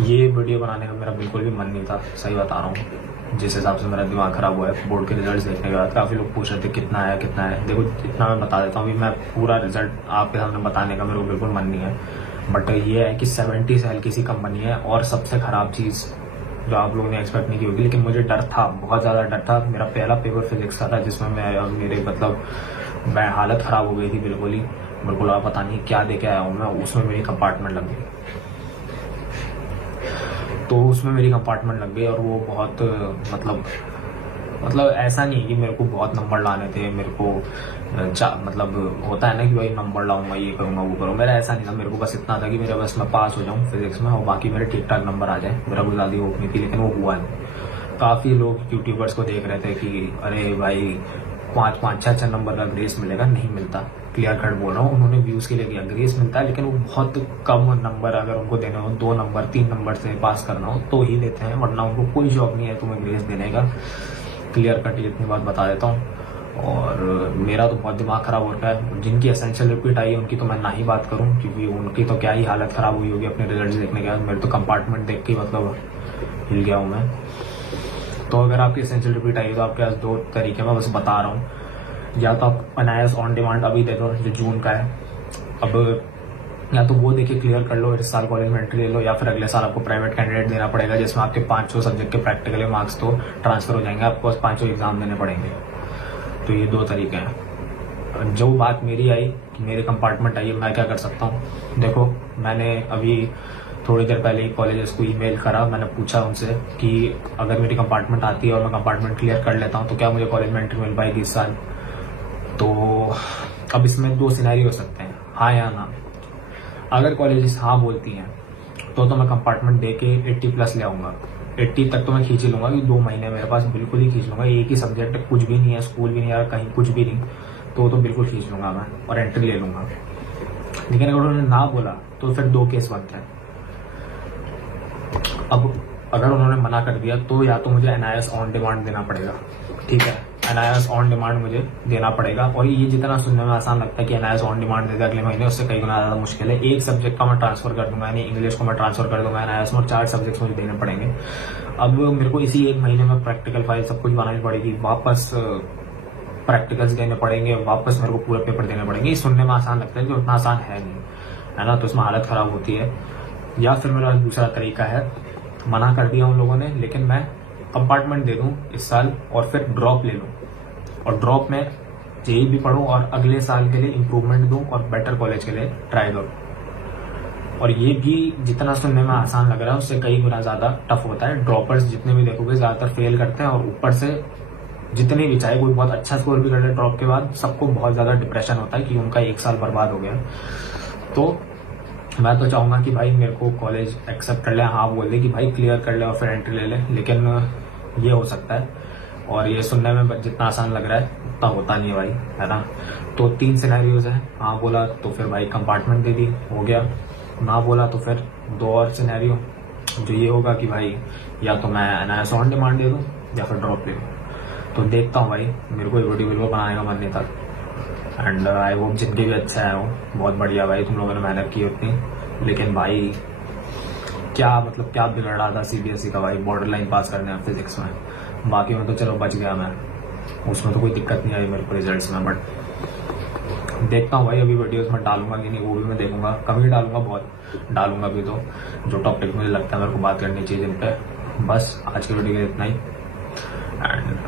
ये वीडियो बनाने का मेरा बिल्कुल भी मन नहीं था, सही बता रहा हूँ। जिस हिसाब से मेरा दिमाग खराब हुआ है बोर्ड के रिजल्ट्स देखने के बाद, काफ़ी लोग पूछ रहे थे कितना है कितना है। देखो इतना मैं बता देता हूँ, अभी मैं पूरा रिजल्ट आपके सामने बताने का मेरे को बिल्कुल मन नहीं है। बट ये है कि 70 सेल किसी कंपनी है, और सबसे ख़राब चीज़ जो आप लोगों ने एक्सपेक्ट नहीं की होगी, लेकिन मुझे डर था, बहुत ज़्यादा डर था। मेरा पहला पेपर फिजिक्स का था जिसमें मेरे मतलब मैं हालत ख़राब हो गई थी बिल्कुल आप पता नहीं क्या देके आया हूँ मैं। उसमें मेरी कंपार्टमेंट लग गई, तो उसमें मेरी कंपार्टमेंट लग गई। और वो बहुत मतलब ऐसा नहीं कि मेरे को बहुत नंबर लाने थे, मेरे को मतलब होता है ना कि भाई नंबर लाऊंगा, ये करूंगा वो करूंगा। मेरा ऐसा नहीं था, मेरे को बस इतना था कि मेरा बस मैं पास हो जाऊं फिजिक्स में और बाकी मेरे ठीक ठाक नंबर आ जाए। मेरा कोई ज़्यादा होप नहीं थी, लेकिन वो हुआ नहीं। काफ़ी लोग यूट्यूबर्स को देख रहे थे कि अरे भाई 5-5, 6-6 नंबर का ग्रेस मिलेगा, नहीं मिलता। क्लियर कट बोल रहा हूँ, उन्होंने व्यूज़ के लिए किया, ग्रेस मिलता है लेकिन वो बहुत कम नंबर अगर उनको देने हो, 2 नंबर 3 नंबर से पास करना हो तो ही देते हैं, वरना उनको कोई जॉब नहीं है तुम्हें ग्रेस देने का। क्लियर कट इतनी बात बता देता हूँ। और मेरा तो बहुत दिमाग खराब हो रहा है। जिनकी एसेंशियल रिपीट आई है उनकी तो मैं ना ही बात करूँ, क्योंकि उनकी तो क्या ही हालत ख़राब हुई होगी अपने रिजल्ट देखने के बाद। मेरे तो कंपार्टमेंट देख के मतलब हिल गया हूँ मैं। तो अगर आपकी एसेंशियल रिपीट आई तो आपके पास 2 तरीके मैं बस बता रहा हूँ। या तो आप अनायास ऑन डिमांड अभी दे दो जो जून का है, अब या तो वो देके क्लियर कर लो, इस साल कॉलेज में एंट्री ले लो, या फिर अगले साल आपको प्राइवेट कैंडिडेट देना पड़ेगा जिसमें आपके 500 सब्जेक्ट के प्रैक्टिकल मार्क्स तो ट्रांसफर हो जाएंगे, आपको बस 500 एग्जाम देने पड़ेंगे। तो ये 2 तरीके हैं। जो बात मेरी आई कि मेरे कंपार्टमेंट आई, मैं क्या कर सकता हूँ। देखो मैंने अभी थोड़ी देर पहले ही कॉलेजेस को ईमेल करा, मैंने पूछा उनसे कि अगर मेरी कंपार्टमेंट आती है और मैं कंपार्टमेंट क्लियर कर लेता हूँ तो क्या मुझे कॉलेज में एंट्री मिल पाएगी इस साल। तो अब इसमें 2 सिनेरियो हो सकते हैं, हाँ या ना। अगर कॉलेजेस हाँ बोलती हैं तो मैं कंपार्टमेंट दे के 80+ ले आऊँगा। 80 तक तो मैं खींच ही लूँगा कि 2 महीने मेरे पास बिल्कुल ही खींच लूँगा। एक ही सब्जेक्ट, कुछ भी नहीं है, स्कूल भी नहीं है, कहीं कुछ भी नहीं, तो बिल्कुल खींच लूँगा मैं और एंट्री ले लूँगा। लेकिन अगर उन्होंने ना बोला तो फिर 2 केस बनते हैं। अब अगर उन्होंने मना कर दिया तो या तो मुझे एनआईएस ऑन डिमांड देना पड़ेगा, ठीक है, एनआईएस ऑन डिमांड मुझे देना पड़ेगा। और ये जितना सुनने में आसान लगता है कि एनआईएस ऑन डिमांड दे दे अगले महीने, उससे कई गुना ज़्यादा मुश्किल है। एक सब्जेक्ट का मैं ट्रांसफर कर दूंगा, यानी इंग्लिश को मैं ट्रांसफर कर दूंगा एनआईएस में, और 4 सब्जेक्ट्स मुझे देने पड़ेंगे। अब मेरे को इसी 1 महीने में प्रैक्टिकल फाइल सब कुछ बनानी पड़ेगी, वापस प्रैक्टिकल्स देने पड़ेंगे, वापस मेरे को पूरे पेपर देने पड़ेंगे। ये सुनने में आसान लगता है जो उतना आसान है नहीं, है ना। तो इसमें हालत ख़राब होती है। या फिर मेरा दूसरा तरीका है, मना कर दिया उन लोगों ने, लेकिन मैं कंपार्टमेंट दे दूं इस साल और फिर ड्रॉप ले लूं, और ड्रॉप में जेई भी पढूं और अगले साल के लिए इम्प्रूवमेंट दूं और बेटर कॉलेज के लिए ट्राई करूं। और ये भी जितना सुनने में आसान लग रहा है उससे कई गुना ज़्यादा टफ होता है। ड्रॉपर्स जितने भी देखोगे ज़्यादातर फेल करते हैं, और ऊपर से जितने भी, चाहे कोई बहुत अच्छा स्कोर भी कर ले ड्रॉप के बाद, सबको बहुत ज़्यादा डिप्रेशन होता है कि उनका 1 साल बर्बाद हो गया। तो मैं तो चाहूँगा कि भाई मेरे को कॉलेज एक्सेप्ट कर ले, हाँ बोल दे कि भाई क्लियर कर ले और फिर एंट्री ले ले, लेकिन ये हो सकता है। और ये सुनने में जितना आसान लग रहा है उतना होता नहीं है भाई, है ना। तो 3 सिनेरियोज हैं, हाँ बोला तो फिर भाई कंपार्टमेंट दे दी, हो गया। ना बोला तो फिर 2 और सिनेरियो, जो ये होगा कि भाई या तो मैं एनआईएस ऑन डिमांड दे दूँ या फिर ड्रॉप ले लूँ। तो देखता हूँ भाई, मेरे को वीडियो बनाने का मन नहीं था। एंड आई होप जिनके भी अच्छा है हो, बहुत बढ़िया भाई, तुम लोगों ने मेहनत की उतनी। लेकिन भाई क्या मतलब क्या बिगड़ रहा था सीबीएसई का भाई, बॉर्डर लाइन पास करने में फिजिक्स में। बाकी में तो चलो बच गया मैं, उसमें तो कोई दिक्कत नहीं आई मेरे को रिजल्ट्स में। बट देखता हूँ भाई, अभी वीडियोस में डालूंगा कि नहीं वो भी मैं देखूंगा, कम ही डालूंगा, बहुत डालूंगा भी। तो जो टॉपिक मुझे लगता है मेरे को बात करनी चाहिए जिन पे। बस आज की वीडियो के लिए इतना ही, एंड